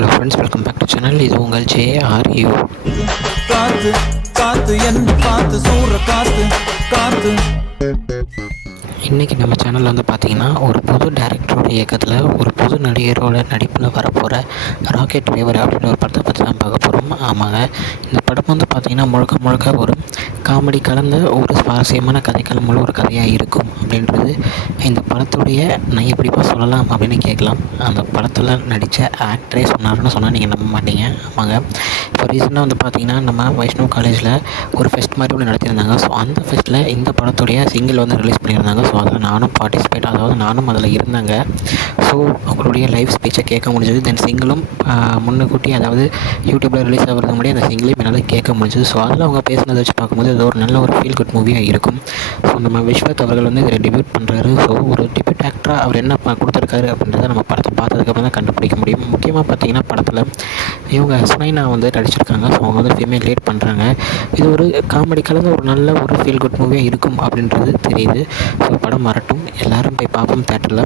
Hello friends, welcome back to channel. இது உங்கள் JRU. காத்து காத்து என்ன காத்து சூற காத்து காத்து. இன்றைக்கி நம்ம சேனலில் வந்து பார்த்திங்கன்னா ஒரு புது டேரக்டரோட இயக்கத்தில் ஒரு புது நடிகரோட நடிப்பில் வரப்போகிற ராக்கெட் டிரைவர் அப்படின்ற ஒரு படத்தை பற்றி தான் பார்க்க போகிறோம். ஆமாங்க, இந்த படம் வந்து பார்த்திங்கன்னா முழுக்க முழுக்க ஒரு காமெடி கலந்த ஒரு சுவாரஸ்யமான கதைக்களமுள்ள ஒரு கதையாக இருக்கும் அப்படின்றது இந்த படத்துடைய நான் எப்படிப்பா சொல்லலாம் அப்படின்னு கேட்கலாம். அந்த படத்தில் நடித்த ஆக்டரே சொன்னார்னு சொன்னால் நீங்கள் நம்ப மாட்டீங்க. ஆமாங்க, இப்போ ரீசெண்டாக வந்து பார்த்திங்கன்னா நம்ம வைஷ்ணவ் காலேஜில் ஒரு ஃபெஸ்ட் மாதிரி ஒன்று நடத்தியிருந்தாங்க. ஸோ அந்த ஃபெஸ்ட்டில் இந்த படத்துடைய சிங்கிள் வந்து ரிலீஸ் பண்ணியிருந்தாங்க. ஸோ அதில் நானும் நானும் அதில் இருந்தாங்க. ஸோ அவங்களுடைய லைவ் ஸ்பீச்சை கேட்க முடிஞ்சது. தென் சிங்கிளும் முன்னுக்கூட்டி, அதாவது யூடியூப்பில் ரிலீஸ் ஆகிறது முன்னாடி அந்த சிங்கிளையும் என்னால் கேட்க முடிஞ்சது. ஸோ அதில் அவங்க பேசினதை வச்சு பார்க்கும்போது அது ஒரு நல்ல ஒரு ஃபீல் குட் மூவியாக இருக்கும். ஸோ நம்ம விஸ்வத் அவர்கள் வந்து இதில் டெபியூட் பண்ணுறாரு. ஸோ ஒரு டெபியூட் ஆக்டராக அவர் என்ன கொடுத்துருக்காரு அப்படின்றத நம்ம படத்தை பார்த்ததுக்கப்புறம் தான் கண்டுபிடிக்க முடியும். முக்கியமாக பார்த்தீங்கன்னா படத்தில் இவங்க சுனைனா வந்து நடிச்சிருக்காங்க. ஸோ அவங்க வந்து ஃபீமேல் லீட் பண்ணுறாங்க. இது ஒரு காமெடி கலந்த ஒரு நல்ல ஒரு ஃபீல் குட் மூவியாக இருக்கும் அப்படின்றது தெரியுது. ஸோ படம் வரட்டும், எல்லோரும் போய் பார்ப்போம் தேட்டரில்.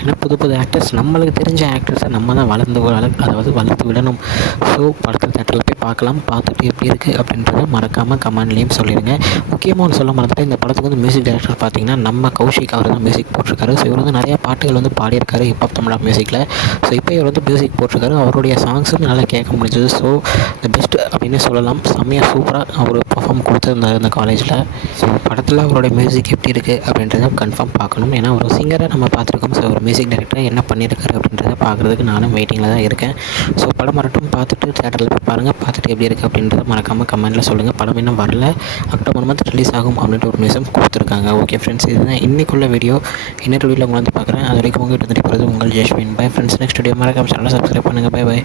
ஏன்னா புது புது ஆக்டர்ஸ், நம்மளுக்கு தெரிஞ்ச ஆக்டர்ஸை நம்ம தான் வளர்த்து விடணும். ஸோ படத்தில் தேட்டரில் போய் பார்க்கலாம். பார்த்துட்டு எப்படி இருக்குது அப்படின்றத மறக்காமல் கமெண்ட்லேயும் சொல்லிடுங்க. முக்கியமாக ஒன்று சொல்ல மறந்துட்டு, இந்த படத்துக்கு வந்து மியூசிக் டைரக்டர் பார்த்திங்கன்னா நம்ம கௌஷிக் அவர் தான் மியூசிக் போட்டிருக்காரு. ஸோ இவர் வந்து நிறையா பாட்டுகள் வந்து பாடியிருக்காரு ஹிப்ஹாப் தமிழா மியூசிக்கில். ஸோ இப்போ இவர் வந்து மியூசிக் போட்டிருக்காரு. அவருடைய சாங்ஸும் நல்லா கேட்க முடிஞ்சது. ஸோ த பெஸ்ட் அப்படின்னு சொல்லலாம். செம்மையாக சூப்பராக அவர் பர்ஃபார்ம் கொடுத்துருந்தார் இந்த காலேஜில். ஸோ படத்தில் அவருடைய மியூசிக் எப்படி இருக்குது அப்படின்றத கன்ஃபார்ம் பார்க்கணும். ஏன்னா ஒரு சிங்கரை நம்ம பார்த்துருக்கோம். ஸோ ஒரு மியூசிக் டைரக்டர் என்ன பண்ணியிருக்காரு அப்படின்றத பார்க்குறதுக்கு நானும் வெயிட்டிங்கில் தான் இருக்கேன். ஸோ படம் வரட்டும், பார்த்துட்டு தேட்டரில் போய் பாருங்கள். பார்த்துட்டு எப்படி இருக்குது அப்படின்றத மறக்காமல் கமெண்ட்டில் சொல்லுங்கள். படம் இன்னும் வரல, அக்டோபர் மந்த் ரிலீஸ் ஆகும் அப்படின்ற ஒரு நியூஸும் கொடுத்துருக்காங்க. ஓகே ஃப்ரெண்ட்ஸ், இதுதான் இன்றைக்குள்ள வீடியோ. இன்னொரு வீடியோவில் உங்களை வந்து பார்க்குறேன். அது வரைக்கும் உங்கள்கிட்ட வந்து போகிறது உங்கள் Jeswin. Bye friends. Next video மறக்காமல் சேனலை சப்ஸ்கிரைப் பண்ணுங்கள். பை.